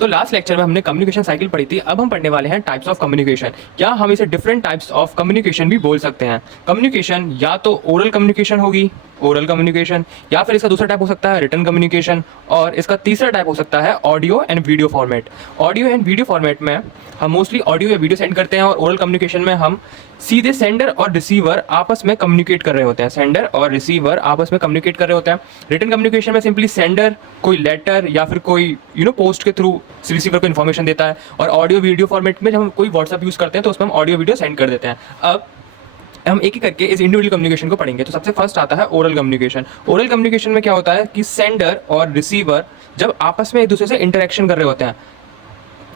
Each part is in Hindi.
तो लास्ट लेक्चर में हमने कम्युनिकेशन साइकिल पढ़ी थी। अब हम पढ़ने वाले हैं टाइप्स ऑफ कम्युनिकेशन, या हम इसे डिफरेंट टाइप्स ऑफ कम्युनिकेशन भी बोल सकते हैं। कम्युनिकेशन या तो ओरल कम्युनिकेशन होगी, ओरल कम्युनिकेशन, या फिर इसका दूसरा टाइप हो सकता है रिटन कम्युनिकेशन, और इसका तीसरा टाइप हो सकता है audio and video format. Audio and video format में हम मोस्टली ऑडियो या वीडियो सेंड करते हैं, और ओरल कम्युनिकेशन में हम सीधे सेंडर और रिसीवर आपस में कम्युनिकेट कर रहे होते हैं। सेंडर और रिसीवर आपस में कम्युनिकेट कर रहे होते हैं। रिटन कम्युनिकेशन में सिंपली सेंडर कोई लेटर या फिर कोई पोस्ट के थ्रू रिसीवर को इन्फॉर्मेशन देता है, और ऑडियो वीडियो फॉर्मेट में जब हम कोई व्हाट्सअप यूज़ करते हैं तो उसमें हम ऑडियो वीडियो सेंड कर देते हैं। अब हम एक ही करके इस इंडिविजुअल कम्युनिकेशन को पढ़ेंगे। तो सबसे फर्स्ट आता है ओरल कम्युनिकेशन। ओरल कम्युनिकेशन में क्या होता है कि सेंडर और रिसीवर जब आपस में एक दूसरे से इंटरेक्शन कर रहे होते हैं,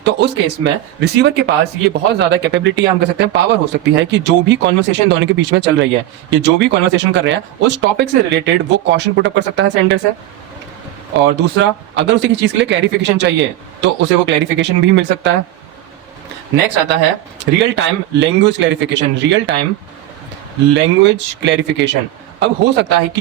तो उस केस में रिसीवर के पास ये बहुत ज़्यादा कैपेबिलिटी, हम कह सकते हैं पावर हो सकती है, कि जो भी कॉन्वर्सेशन दोनों के बीच में चल रही है, ये जो भी कॉन्वर्सेशन कर रहे हैं उस टॉपिक से रिलेटेड वो क्वेश्चन पुटअप कर सकता है सेंडर से। और दूसरा, अगर उसे किसी चीज़ के लिए क्लैरिफिकेशन चाहिए तो उसे वो क्लैरिफिकेशन भी मिल सकता है। नेक्स्ट आता है real time language clarification. Real time language clarification, अब हो सकता है कि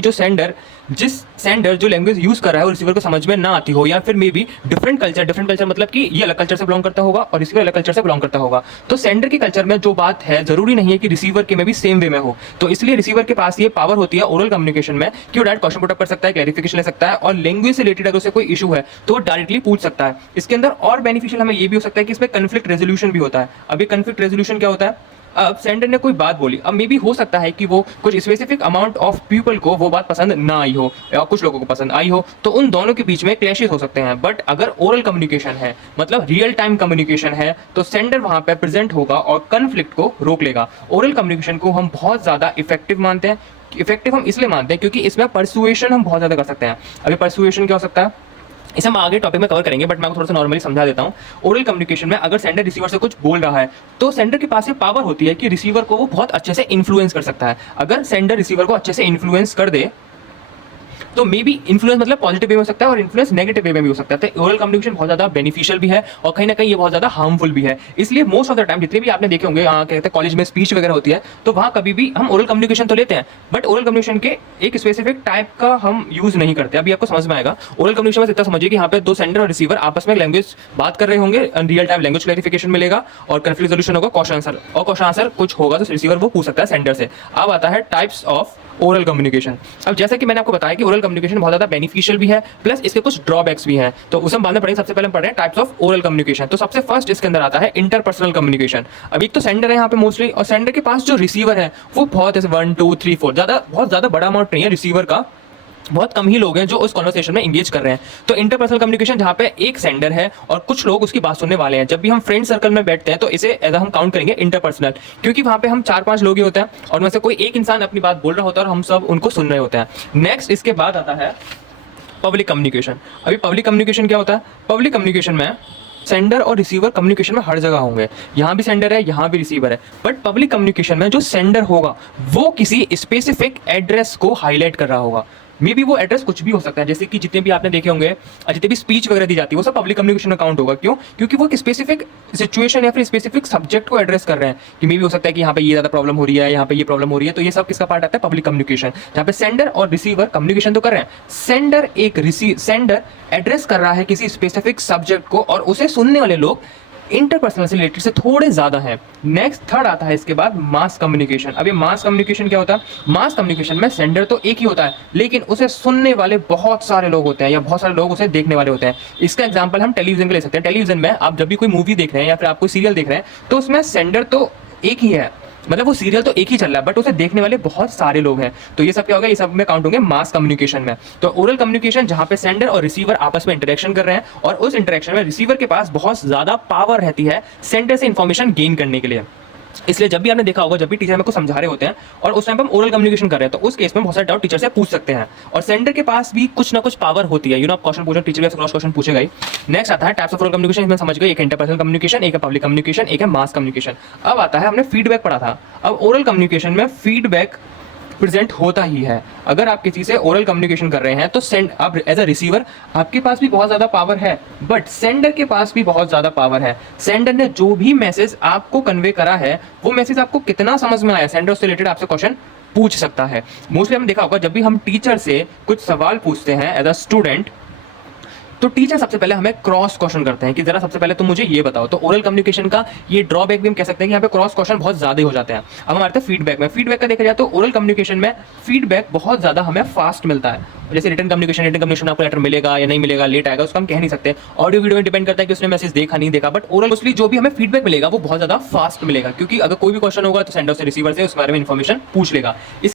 जिस सेंडर जो लैंग्वेज यूज़ कर रहा है वो रिसीवर को समझ में ना आती हो, या फिर मे बी डिफरेंट कल्चर मतलब कि ये अलग कल्चर से बिलोंग करता होगा और रिसीवर अलग कल्चर से बिलोंग करता होगा। तो सेंडर के कल्चर में जो बात है ज़रूरी नहीं है कि रिसीवर के में भी सेम वे में हो। तो इसलिए रिसीवर के पास ये पावर होती है ओरल कम्युनिकेशन में कि वो डायरेक्ट क्वेश्चन पुटअप कर सकता है, क्लैरिफिकेशन ले सकता है, और लैंग्वेज से रिलेटेड अगर उसे कोई इशू है तो वो डायरेक्टली पूछ सकता है। इसके अंदर और बेनिफिशियल हमें ये भी हो सकता है कि इसमें कन्फ्लिक्ट रेजोल्यूशन भी होता है। अभी कन्फ्लिक्ट रेजोल्यूशन क्या होता है, अब सेंडर ने कोई बात बोली, अब मे बी हो सकता है कि वो कुछ स्पेसिफिक अमाउंट ऑफ पीपल को वो बात पसंद ना आई हो, या कुछ लोगों को पसंद आई हो, तो उन दोनों के बीच में क्लैशेस हो सकते हैं। बट अगर ओरल कम्युनिकेशन है, मतलब रियल टाइम कम्युनिकेशन है, तो सेंडर वहां पे प्रेजेंट होगा और कन्फ्लिक्ट को रोक लेगा। ओरल कम्युनिकेशन को हम बहुत ज़्यादा इफेक्टिव मानते हैं। इफेक्टिव हम इसलिए मानते हैं क्योंकि इसमें परसुएशन हम बहुत ज़्यादा कर सकते हैं। अभी परसुएशन क्या हो सकता है, इसे हम आगे टॉपिक में कवर करेंगे, बट मैं आपको थोड़ा सा नॉर्मली समझा देता हूँ। ओरल कम्युनिकेशन में अगर सेंडर रिसीवर से कुछ बोल रहा है तो सेंडर के पास ये पावर होती है कि रिसीवर को वो बहुत अच्छे से इन्फ्लुएंस कर सकता है। अगर सेंडर रिसीवर को अच्छे से इन्फ्लुएंस कर दे तो मे बी इन्फ्लुएंस मतलब पॉजिटिव वे में हो सकता है और इन्फ्लुएंस नेगेटिव वे में भी हो सकता है। तो ओरल कम्युनिकेशन बहुत ज़्यादा बेनिफिशियल भी है और कहीं ना कहीं ये बहुत ज़्यादा हार्मफुल भी है। इसलिए मोस्ट ऑफ द टाइम जितने भी आपने देखे होंगे कहते हैं कॉलेज में स्पीच वगैरह होती है, तो वहाँ कभी भी हम ओरल कम्युनिकेशन तो लेते हैं, बट ओरल कम्युनिकेशन के एक स्पेसिफिक टाइप का हम यूज़ नहीं करते। अभी आपको समझ में आएगा। ओरल कम्युनिकेशन में इतना समझिए कि यहाँ पे दो सेंडर और रिसीवर आपस में लैंग्वेज बात कर रहे होंगे, रियल टाइम लैंग्वेज क्लैरिफिकेशन मिलेगा और कन्फ्लिक्ट रेजोल्यूशन होगा, क्वेश्चन आंसर, और क्वेश्चन आंसर कुछ होगा तो रिसीवर वो पूछ सकता है सेंडर से। अब आता है टाइप्स ऑफ ओरल कम्युनिकेशन। अब जैसा कि मैंने आपको बताया कि ओरल कम्युनिकेशन बहुत ज़्यादा बेनिफिशियल भी है, प्लस इसके कुछ ड्रॉबैक्स भी हैं, तो उसे हम बाद में पढ़ेंगे। सबसे पहले हम पढ़ रहे हैं टाइप्स ऑफ ओरल कम्युनिकेशन। तो सबसे फर्स्ट इसके अंदर आता है इंटरपर्सनल कम्युनिकेशन। अब एक तो सेंडर है यहाँ पे मोस्टली, और सेंडर के पास जो रिसीवर है वो बहुत ऐसे 1 2 3 4 बहुत ज़्यादा बड़ा अमाउंट नहीं है रिसीवर का, बहुत कम ही लोग हैं जो उस कॉन्वर्सेशन में इंगेज कर रहे हैं। तो इंटरपर्सनल कम्युनिकेशन जहाँ पे एक सेंडर है और कुछ लोग उसकी बात सुनने वाले हैं। जब भी हम फ्रेंड सर्कल में बैठते हैं तो इसे एज हम काउंट करेंगे इंटरपर्सनल, क्योंकि वहाँ पे हम 4-5 लोग ही होते हैं और उनमें से कोई एक इंसान अपनी बात बोल रहा होता है और हम सब उनको सुन रहे होते हैं। नेक्स्ट इसके बाद आता है पब्लिक कम्युनिकेशन। अभी पब्लिक कम्युनिकेशन क्या होता है, पब्लिक कम्युनिकेशन में सेंडर और रिसीवर कम्युनिकेशन में हर जगह होंगे, यहाँ भी सेंडर है यहाँ भी रिसीवर है, बट पब्लिक कम्युनिकेशन में जो सेंडर होगा वो किसी स्पेसिफिक एड्रेस को हाईलाइट कर रहा होगा। मे बी वो एड्रेस कुछ भी हो सकता है, जैसे कि जितने भी आपने देखे होंगे जितने भी स्पीच वगैरह दी जाती है वो सब पब्लिक कम्युनिकेशन में काउंट होगा। क्यों? क्योंकि वो एक स्पेसिफिक सिचुएशन या फिर स्पेसिफिक सब्जेक्ट को एड्रेस कर रहे हैं, कि मे बी हो सकता है कि यहाँ पे ये ज़्यादा प्रॉब्लम हो रही है, यहाँ पे ये प्रॉब्लम हो रही है, तो ये सब किसका पार्ट आता है, पब्लिक कम्युनिकेशन। जहाँ पे सेंडर और रिसीवर कम्युनिकेशन तो कर रहे हैं, सेंडर एड्रेस कर रहा है किसी स्पेसिफिक सब्जेक्ट को, और उसे सुनने वाले लोग इंटरपर्सनल से रिलेटेड से थोड़े ज्यादा है। नेक्स्ट थर्ड आता है इसके बाद मास कम्युनिकेशन। अब ये मास कम्युनिकेशन क्या होता है, मास कम्युनिकेशन में सेंडर तो एक ही होता है लेकिन उसे सुनने वाले बहुत सारे लोग होते हैं, या बहुत सारे लोग उसे देखने वाले होते हैं। इसका एग्जांपल हम टेलीविजन का ले सकते हैं। टेलीविजन में आप जब भी कोई मूवी देख रहे हैं या फिर आप कोई सीरियल देख रहे हैं तो उसमें सेंडर तो एक ही है, मतलब वो सीरियल तो एक ही चल रहा है, बट उसे देखने वाले बहुत सारे लोग हैं। तो ये सब क्या होगा, ये सब में काउंट होंगे मास कम्युनिकेशन में। तो ओरल कम्युनिकेशन जहां पे सेंडर और रिसीवर आपस में इंटरेक्शन कर रहे हैं और उस इंटरेक्शन में रिसीवर के पास बहुत ज्यादा पावर रहती है सेंडर से इंफॉर्मेशन गेन करने के लिए। इसलिए जब भी आपने देखा होगा, जब भी टीचर हमें कुछ समझा रहे होते हैं और उस टाइम पर हम ओरल कम्युनिकेशन कर रहे हैं, तो उस केस में बहुत सारे डाउट टीचर से पूछ सकते हैं, और सेंडर के पास भी कुछ ना कुछ पावर होती है। आप क्वेश्चन पूछो, टीचर भी क्रॉस क्वेश्चन पूछेगा ही। नेक्स्ट आता है टाइप्स ऑफ ओरल कम्युनिकेशन। इसमें समझ गए, एक इंटरपर्सनल कम्युनिकेशन, एक है पब्लिक कम्युनिकेशन, एक है मास कम्युनिकेशन। अब आता है, हमने फीडबैक पढ़ा था। अब ओरल कम्युनिकेशन में फीडबैक प्रेजेंट होता ही है। अगर आप किसी से ओरल कम्युनिकेशन कर रहे हैं तो अब एज अ रिसीवर आपके पास भी बहुत ज़्यादा पावर है, बट सेंडर के पास भी बहुत ज़्यादा पावर है। सेंडर ने जो भी मैसेज आपको कन्वे करा है वो मैसेज आपको कितना समझ में आया, सेंडर उससे रिलेटेड आपसे क्वेश्चन पूछ सकता है। मोस्टली हमने देखा होगा जब भी हम टीचर से कुछ सवाल पूछते हैं एज अ स्टूडेंट, तो टीचर सबसे पहले हमें क्रॉस क्वेश्चन करते हैं कि जरा सबसे पहले तुम मुझे ये बताओ। तो ओरल कम्युनिकेशन का ये ड्रॉबैक भी हम कह सकते हैं कि यहाँ पे क्रॉस क्वेश्चन बहुत ज्यादा हो जाते हैं। अब हम आते हैं फीडबैक में। फीडबैक का देखा जाए तो ओरल कम्युनिकेशन में फीडबैक बहुत ज्यादा हमें फास्ट मिलता है। जैसे रिटन कम्युनिकेशन आपको लेटर मिलेगा या नहीं मिलेगा, लेट आएगा, उसका हम कह नहीं सकते। ऑडियो वीडियो में डिपेंड करता है कि उसने मैसेज देखा नहीं देखा, बट ओरल मोस्टली जो भी हमें फीडबैक मिलेगा वो बहुत ज्यादा फास्ट मिलेगा, क्योंकि अगर कोई भी क्वेश्चन होगा तो सेंडर से रिसीवर से उस बारे में इन्फॉर्मेशन पूछ लेगा।